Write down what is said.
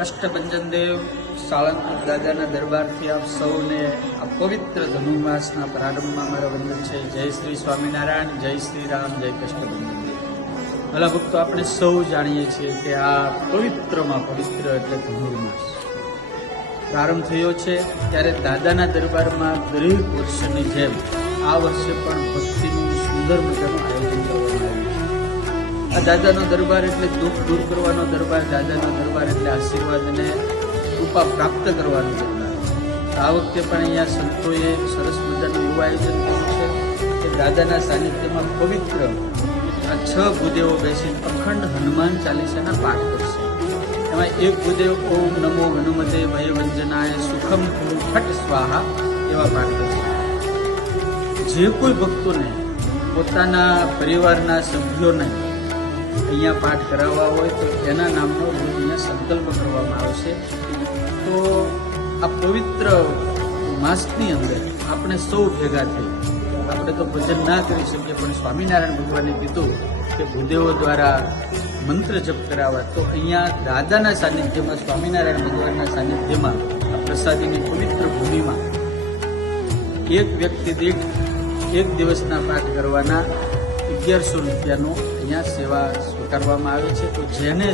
કષ્ટભંજન દેવ સાળંગપુર દાદાના દરબારથી આપ સૌને આ પવિત્ર ધનુર્માસના પ્રારંભમાં મારા વંદન છે. જય શ્રી સ્વામિનારાયણ, જય શ્રી રામ, જય કષ્ટભંજન દેવ. ભલા ભક્તો, આપણે સૌ જાણીએ છીએ કે આ પવિત્રમાં પવિત્ર એટલે ધનુર્માસ પ્રારંભ થયો છે. ત્યારે દાદાના દરબારમાં દરેક વર્ષની જેમ આ વર્ષે પણ ભક્તિનું સુંદર મજાનું આયોજન કરવામાં આવ્યું છે. આ દાદાનો દરબાર એટલે દુઃખ દૂર કરવાનો દરબાર, દાદાનો દરબાર એટલે આશીર્વાદ અને કૃપા પ્રાપ્ત કરવાનો દરબાર. આ વખતે પણ અહીંયા સંતોએ સરસ મજાનું એવું આયોજન કર્યું છે કે દાદાના સાનિધ્યમાં પવિત્ર આ 6 ભૂદેવો બેસીને અખંડ હનુમાન ચાલીસાના પાઠ કરશે. એમાં એક ભૂદેવ ઓમ નમો હનુમતે ભયવંજનાય સુખમ કુરુ ફટ સ્વાહા એવા પાઠ કરશે. જે કોઈ ભક્તોને પોતાના પરિવારના સભ્યોને અહીંયા પાઠ કરાવવા હોય તો એના નામનો રોજ અહીંયા સંકલ્પ કરવામાં આવશે. તો આ પવિત્ર માસની અંદર આપણે સૌ ભેગા થઈ, આપણે તો ભજન ના કરી શકીએ, પણ સ્વામિનારાયણ ભગવાને કીધું કે ભૂદેવો દ્વારા મંત્ર જપ કરાવવા. તો અહીંયા દાદાના સાનિધ્યમાં, સ્વામિનારાયણ ભગવાનના સાનિધ્યમાં, આ પ્રસાદીની પવિત્ર ભૂમિમાં એક વ્યક્તિ દીઠ 1 દિવસના પાઠ કરવાના 1100 રૂપિયાનો અહીંયા સેવા સ્વીકારવામાં આવે છે. તો જેને